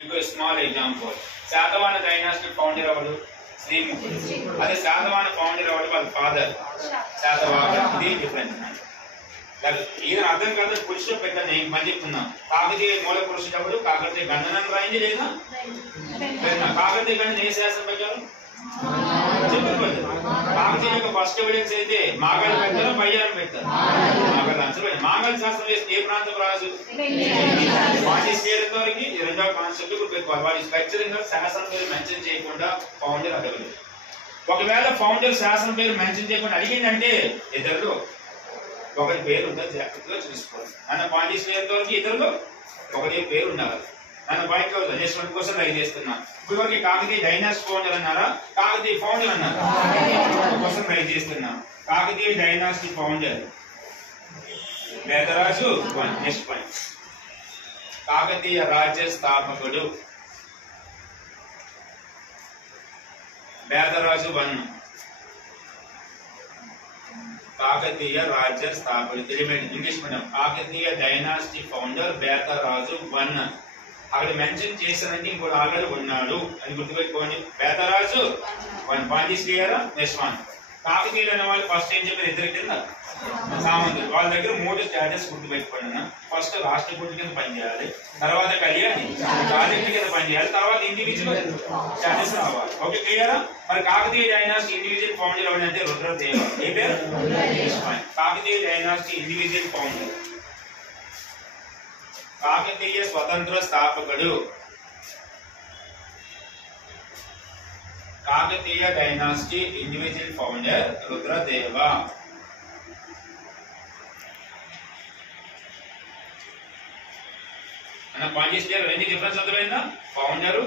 Small example, Satavahana dynasty founder ఎవరు? శ్రీముఖుడు. అదే Satavahana founder ఎవరు? వాళ్ళ ఫాదర్ శాతవాహన. ఇది డిఫరెన్స్. ఈయన అర్థం కాదు, పురుషుడు పెద్ద నేను పని చెప్తున్నాను. కాకతీయ మూల పురుషుడు ఎవరు? కాకతీయ గణనం రాయింది లేదా? కాకతీయ గణన ఏ శాస్త్రం పెట్టారు? కాకతీయ యొక్క ఫస్ట్ ఎవిడెన్స్ అయితే మాగళ పెడతారు, పయ్యారం పెడతారు. మాగళ ఆన్సర్. మాగళ శాస్త్రం చేస్తే ఏ ప్రాంతం రాజు? పాండిచేరికి రెండవ కాన్సెప్ట్ పెట్టుకోవాలి. వాడి స్ట్రక్చరింగ్ శాసనం పేరు మెన్షన్ చేయకుండా ఫౌండర్ అడగలేదు. ఒకవేళ ఫౌండర్ శాసనం పేరు మెన్షన్ చేయకుండా అడిగిందంటే ఇద్దరు ఒకరి పేరు ఉందో జాగ్రత్తగా చూసుకోవాలి. మన పాండిచేరికి ఇద్దరులో ఒకరి పేరు ఉండాలి. నన్ను బయట నెక్స్ట్ కోసం ట్రై చేస్తున్నా. ఇప్పటివరకు కాకతీయ డైనాసిటీ ఫౌండర్ అన్నారా, కాకతీయ ఫౌండర్ అన్నారా? కోసం ట్రై చేస్తున్నా. Kakatiya dynasty founder Bedaraju. Next point, Kakatiya రాజ్య స్థాపకుడు బేదరాజు 1. కాకతీయ రాజ్య స్థాపకుడు English medium. Kakatiya dynasty founder Bedaraju 1. అక్కడ మెన్షన్ చేశానంటే ఇంకోటి ఆల్రెడీ ఉన్నాడు అని గుర్తుపెట్టుకోండి. బేదరాజు 1. పాండిచేరి నెక్స్ట్ 1. కాకతీయులు అనే వాళ్ళు ఫస్ట్ ఏం చెప్పారు? ఇద్దరి కింద సామంతులు. వాళ్ళ దగ్గర 3 స్టాటస్ గుర్తుపెట్టుకోండి. ఫస్ట్ రాష్ట్రపతి కింద పనిచేయాలి, తర్వాత కళ్యాణి రాజకీయ కింద పనిచేయాలి, తర్వాత ఇండివిజువల్ స్టాటస్ రావాలి. ఓకే, క్లియరా? మరి కాకతీయ డైనాసిటీ ఇండివిజువల్ ఫౌండర్ ఎవరంటే రుద్రదేవ. ఏ పేరు? Kakatiya dynasty individual founder. Kakatiya స్వతంత్ర స్థాపకుడు Kakatiya dynasty individual founder Rudradeva. Pondicherry ఎన్ని డిఫరెన్స్ అర్థమైందా? ఫౌండరు